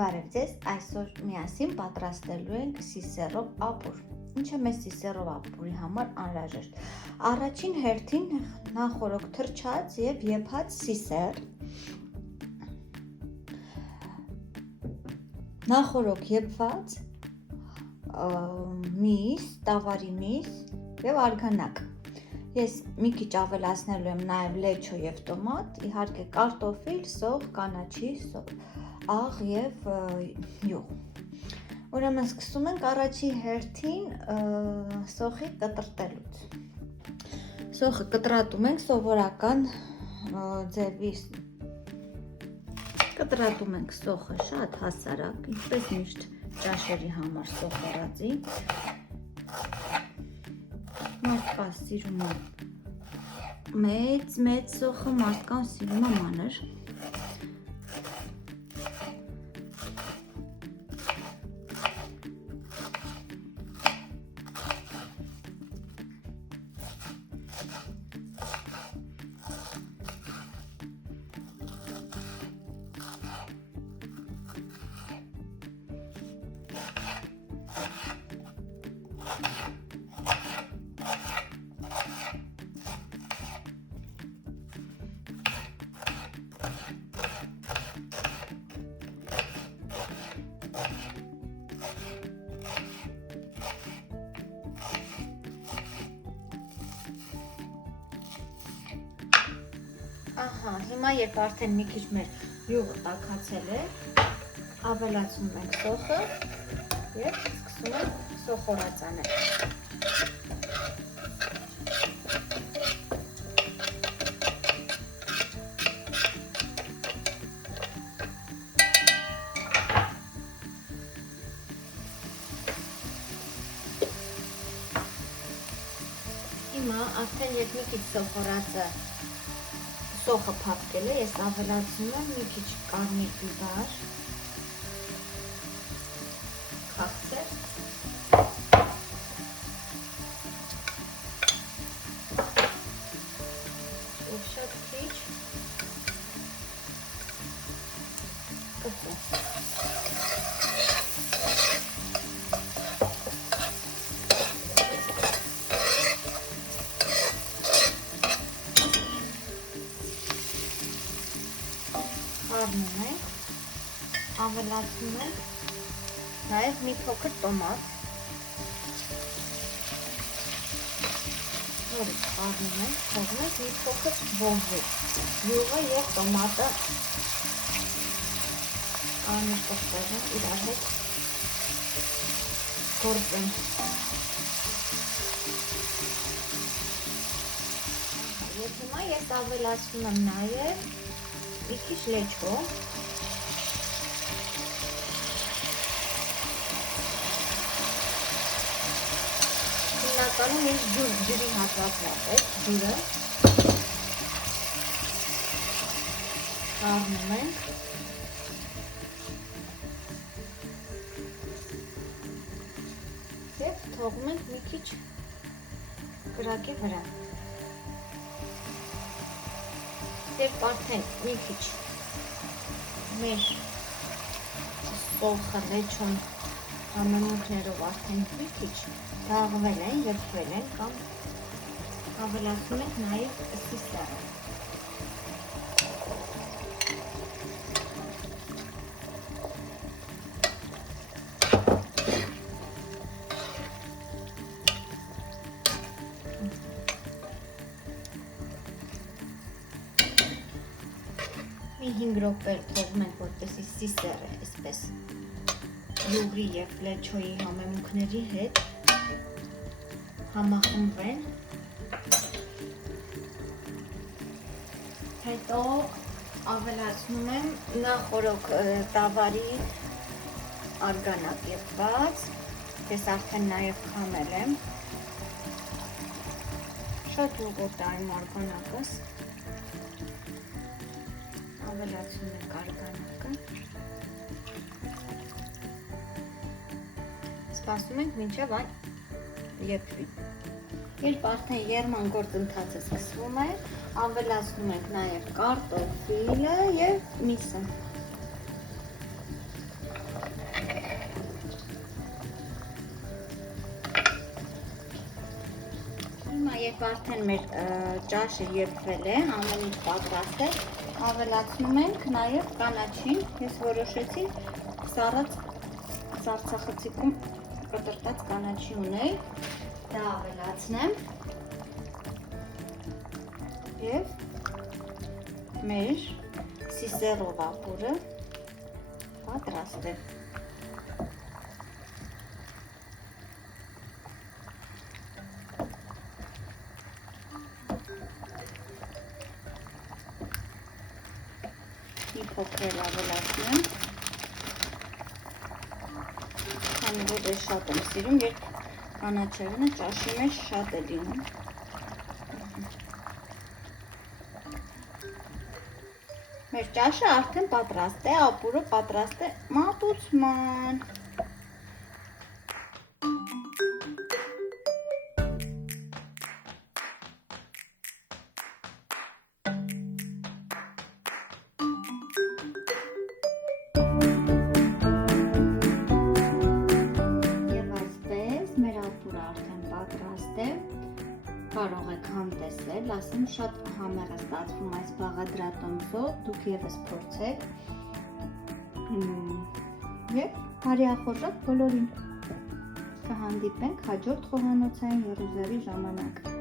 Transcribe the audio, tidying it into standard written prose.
Բարև ձեզ, այսօր միասին պատրաստելու ենք սիսեռով ապուր։ Ինչ է մեզ սիսեռով ապուրի համար անհրաժեշտ։ Առաջին հերթին նախորոք թրջած եւ եփած սիսեռ, նախորոք եփված միս, տավարի միս եւ արգանակ։ Ես մի քիչ ավելացնելու եմ նաեւ լեչո եւ տոմատ, իհարկե կարտոֆիլ, սող, կանաչի սող, աղ եւ յուղ։ Ուրեմն սկսում ենք առաջի հերթին սոխի կտրատելուց։ Սոխը կտրատում ենք սովորական ձևի։ Կտրատում ենք սոխը շատ հասարակ, ինչպես միշտ ճաշերի համար սոխ առածի։ Մարդկանց սիրում է մեծ սոխը, մարդկանց սիրում է մանր։ Ահա, հիմա երբ արդեն մի քիչ մեր յուղը տաքացել է, ավելացնում ենք սոխը եւ սկսում ենք սոխորած անել։ Հիմա արդեն երբ մի քիչ սոխորածը սոխը փափկել է, ես ավելացնում եմ մի քիչ կարմիր բիբար, քաղցր, և շատ քիչ կծու։ Խառնում ենք, ավելացնում ենք նաև մի փոքր տոմատ, նորից խառնում ենք, թողնում ենք մի փոքր բոզվի, յուղը և տոմատը կարմիր կողքերն իրար հետ գործեն։ Եվ հիմա ես ավելացնում եմ նաև մի քիչ լեչո, հիմնականում ինձ ջրի հատվածն է պետք, ջուրը խառնում ենք և թողում ենք մի քիչ կրակի վրա։ Երբ արդեն մի քիչ մեր սոխը, լեչոն համեմունքներով արդեն մի քիչ դաղվել են, եփվել են կամ ավելացնում ենք նաև սիսեռը։ Մի 5 րոպե թողում ենք, որպեսզի սիսեռը այսպես յուղի և լեչոյի համեմունքների հետ համախմբվեն։ Հետո ավելացնում եմ նախորոք տավարի արգանակ եփված, ես արդեն նաև քամել եմ, շատ յուղոտ է այն արգանակս, ավելացնում ենք արգանակը, սպասում ենք մինչև այն եփվի։ Երբ արդեն եռման գործընթացը սկսվում է, ավելացնում ենք նաև կարտոֆիլը և միսը։ Երբ արդեն մեր ճաշը եփվել է, ամեն ինչ պատրաստ է, ավելացնում ենք նաև կանաչին։ Ես որոշեցի սառած սառցախցիկում կտրտած կանաչի ունեի, դա ավելացնեմ և մեր սիսերով ապուրը պատրաստ է։ Մի փոքր ավելացնեմ, քանի որ ես շատ եմ սիրում, երբ կանաչեղենը ճաշի մեջ շատ է լինում։ Մեր ճաշը արդեն պատրաստ է, ապուրը պատրաստ է մատուցման։ Կարող եք համտեսել, ասեմ շատ համեղ է ստացվում այս բաղադրատոմսով, դուք ևս փորձեք և բարեխորհուրդ բոլորին։ Կհանդիպենք հաջորդ խոհանոցային եռուզևի ժամանակ։